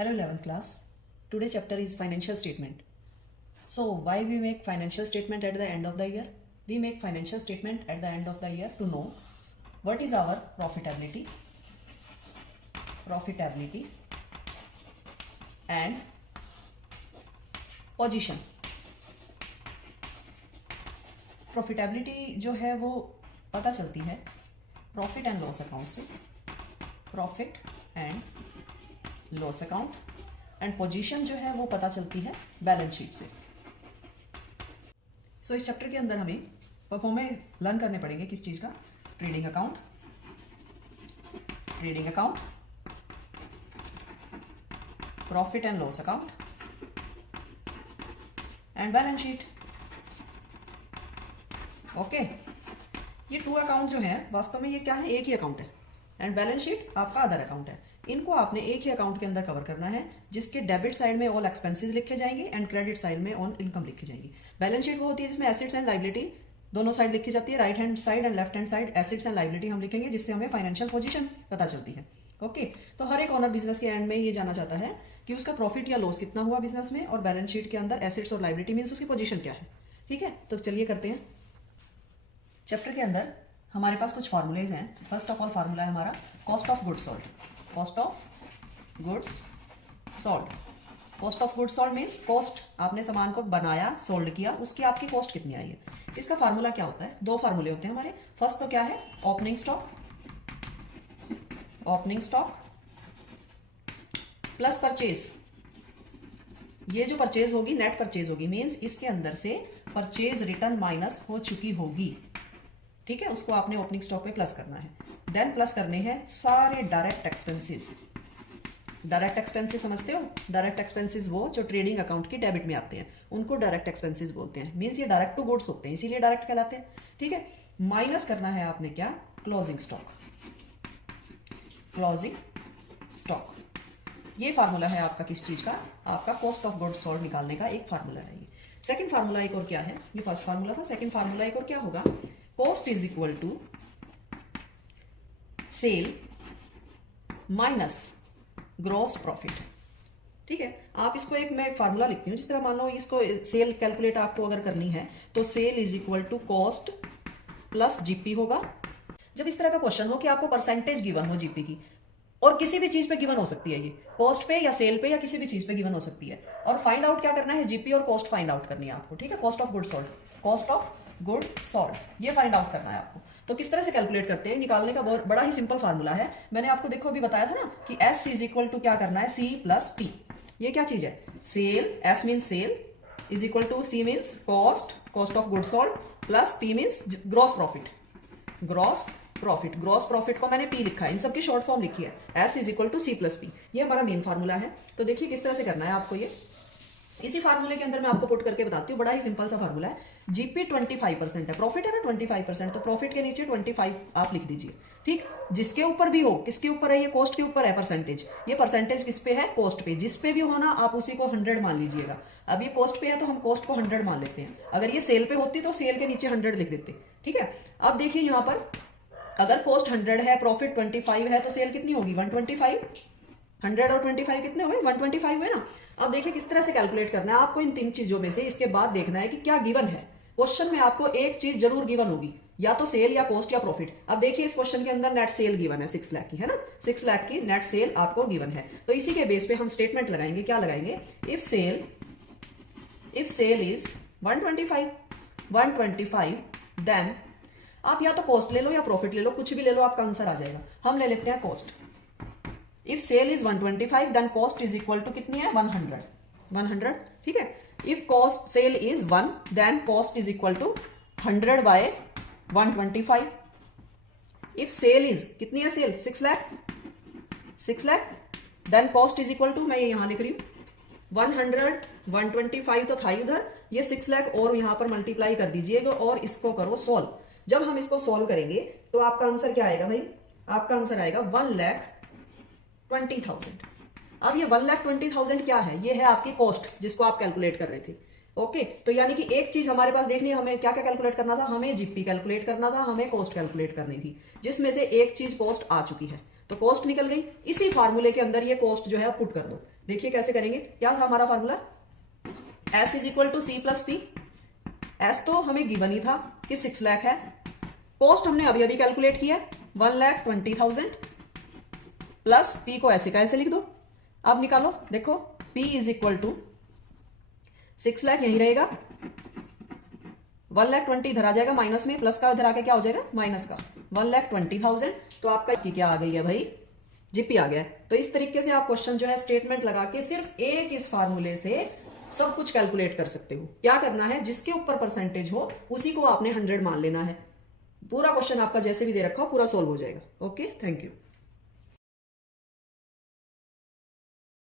Hello 11th class. Today's chapter is financial statement. So why we make financial statement at the end of the year? We make financial statement at the end of the year to know what is our profitability and position. Profitability जो है वो पता चलती है profit and loss account से, profit and loss account, and position जो है वो पता चलती है बैलेंस शीट से। सो इस चैप्टर के अंदर हमें परफॉर्मेंस लर्न करने पड़ेंगे किस चीज़ का? Trading account, profit and loss account and balance sheet. Okay, ये टू अकाउंट जो है वास्तव में ये क्या है? एक ही अकाउंट है, एंड बैलेंस शीट आपका अदर अकाउंट है। इनको आपने एक ही अकाउंट के अंदर कवर करना है, जिसके डेबिट साइड में ऑल एक्सपेंसेस लिखे जाएंगे एंड क्रेडिट साइड में ऑन इनकम लिखी जाएगी। बैलेंस शीट वो होती है जिसमें एसेट्स एंड लाइबिलिटी दोनों साइड लिखी जाती है। Right hand side and left hand side assets and liability हम लिखेंगे, जिससे हमें फाइनेंशियल पोजीशन पता चलती है। ओके, तो हर एक ऑनर बिजनेस के एंड में ये जाना चाहता है कि उसका प्रॉफिट या लॉस कितना हुआ बिजनेस में, और बैलेंस शीट के अंदर एसेट्स और लाइबिलिटी मीन्स उसकी पोजीशन क्या है। ठीक है, तो चलिए करते हैं। चैप्टर के अंदर हमारे पास कुछ फार्मूलेज हैं। फर्स्ट ऑफ ऑल फार्मूला है हमारा cost of goods sold. Cost of goods sold, cost of goods sold means cost, आपने सामान को बनाया, सोल्ड किया, उसकी आपकी कॉस्ट कितनी आई है। इसका फार्मूला क्या होता है? दो फार्मूले होते हैं हमारे। फर्स्ट तो क्या है? Opening stock plus purchase. ये जो परचेज होगी नेट परचेज होगी, मीन्स इसके अंदर से परचेज रिटर्न माइनस हो चुकी होगी। ठीक है, उसको आपने ओपनिंग स्टॉक पे प्लस करना है। देन प्लस करने हैं सारे डायरेक्ट एक्सपेंसेस। डायरेक्ट एक्सपेंसेस समझते हो? डायरेक्ट एक्सपेंसेस वो जो ट्रेडिंग अकाउंट की डेबिट में आते हैं, उनको डायरेक्ट एक्सपेंसेस बोलते हैं। मीन्स ये डायरेक्ट टू गुड्स होते हैं, इसीलिए डायरेक्ट कहलाते हैं। ठीक है, माइनस करना है आपने क्या? Closing stock. ये फार्मूला है आपका किस चीज का? आपका कॉस्ट ऑफ गुड्स सोल्ड निकालने का एक फार्मूला है ये। सेकंड फार्मूला एक और क्या है? ये फर्स्ट फार्मूला था, सेकंड फार्मूला एक और क्या होगा? Cost is equal to sale minus gross profit. ठीक है, आप इसको एक मैं फार्मूला लिखती हूँ। जिस तरह मान लो इसको सेल कैलकुलेट आपको अगर करनी है तो sale is equal to cost plus GP होगा। जब इस तरह का क्वेश्चन हो कि आपको परसेंटेज गिवन हो जीपी की, और किसी भी चीज पे गिवन हो सकती है, ये कॉस्ट पे या सेल पे या किसी भी चीज पे गिवन हो सकती है, और फाइंड आउट क्या करना है? जीपी और कॉस्ट फाइंड आउट करनी है आपको। ठीक है, cost of good sold, cost of good sold ये फाइंड आउट करना है आपको। तो किस तरह से कैलकुलेट करते हैं? निकालने का बहुत बड़ा ही सिंपल फार्मूला है। मैंने आपको देखो अभी बताया था ना कि एस इज इक्वल टू क्या करना है? C plus P. ये क्या चीज है? Sale, S means sale is equal to C means cost of good sold plus P means gross profit को मैंने पी लिखा है, इन सब की शॉर्ट फॉर्म लिखी है। S is equal to C plus P, ये हमारा मेन फार्मूला है। तो देखिए किस तरह से करना है आपको ये। इसी फार्मूले के अंदर मैं आपको पुट करके बताती हूँ। बड़ा ही सिंपल सा फार्मूला है। जीपी 25% है, प्रॉफिट है ना 25%, तो प्रॉफिट के नीचे 25 आप लिख दीजिए। ठीक, जिसके ऊपर भी हो, किसके ऊपर है? ये कॉस्ट के ऊपर है परसेंटेज। ये परसेंटेज किस पे है? कॉस्ट पे। जिस पे भी हो ना आप उसी को 100 मान लीजिएगा। अब ये कॉस्ट पे है तो हम कॉस्ट को 100 मान लेते हैं। अगर ये सेल पे होती तो सेल के नीचे 100 लिख देते। ठीक है, अब देखिए यहाँ पर अगर कॉस्ट 100 है, प्रॉफिट 25 है, तो सेल कितनी होगी? 125। 100 और 25 कितने हुए? 125 हुए ना। अब देखिए किस तरह से कैलकुलेट करना है आपको इन तीन चीजों में से। इसके बाद देखना है कि क्या गिवन है। क्वेश्चन में आपको एक चीज जरूर गिवन होगी, या तो सेल या कॉस्ट या प्रॉफिट। अब देखिए इस क्वेश्चन के अंदर नेट सेल गिवन है 6 लाख की, है ना। 6 लाख की नेट सेल आपको गिवन है। तो इसी के बेस पे हम स्टेटमेंट लगाएंगे। क्या लगाएंगे? इफ सेल इज 125 देन आप या तो कॉस्ट ले लो या प्रॉफिट ले लो, कुछ भी ले लो, आपका आंसर आ जाएगा। हम ले लेते हैं cost. If sale is 125 then cost is equal to कितनी है? 100। ठीक है, if cost sale is 1 then cost is equal to 100 by 125। If sale is कितनी है? Sale 6 lakh then cost is equal to, मैं ये यहां लिख रही हूं 100, 125 तो था ही उधर, ये 6 लाख और यहां पर मल्टीप्लाई कर दीजिएगा और इसको करो सॉल्व। जब हम इसको सॉल्व करेंगे तो आपका आंसर क्या आएगा भाई? आपका आंसर आएगा 1,20,000। अब ये 1,20,000 क्या है? ये है आपकी कॉस्ट जिसको आप कैलकुलेट कर रहे थे। ओके, तो यानी कि एक चीज हमारे पास देखनी है, हमें क्या क्या कैलकुलेट करना था? हमें जीपी कैलकुलेट करना था, हमें कॉस्ट कैलकुलेट करनी थी, जिसमें से एक चीज कॉस्ट आ चुकी है। तो कॉस्ट निकल गई। इसी फार्मूले के अंदर ये कॉस्ट जो है पुट कर दो। देखिए कैसे करेंगे, क्या था हमारा formula, S is equal to C plus P. S तो हमें गिवन ही था कि 6 लाख है, कॉस्ट हमने अभी अभी कैलकुलेट किया है 1,20,000 प्लस पी को ऐसे का ऐसे लिख दो। अब निकालो, देखो P is equal to 6 lakh यही रहेगा, 1,20,000 इधर आ जाएगा माइनस में, प्लस का इधर आके क्या हो जाएगा माइनस का, 1,20,000। तो आपका की क्या आ गई है भाई, जीपी आ गया है। तो इस तरीके से आप क्वेश्चन जो है स्टेटमेंट लगा के सिर्फ एक इस फार्मूले से सब कुछ कैलकुलेट कर सकते हो। क्या करना है, जिसके ऊपर परसेंटेज हो उसी को आपने 100 मान लेना है। पूरा क्वेश्चन आपका जैसे भी दे रखा हो पूरा सोल्व हो जाएगा। Okay, thank you.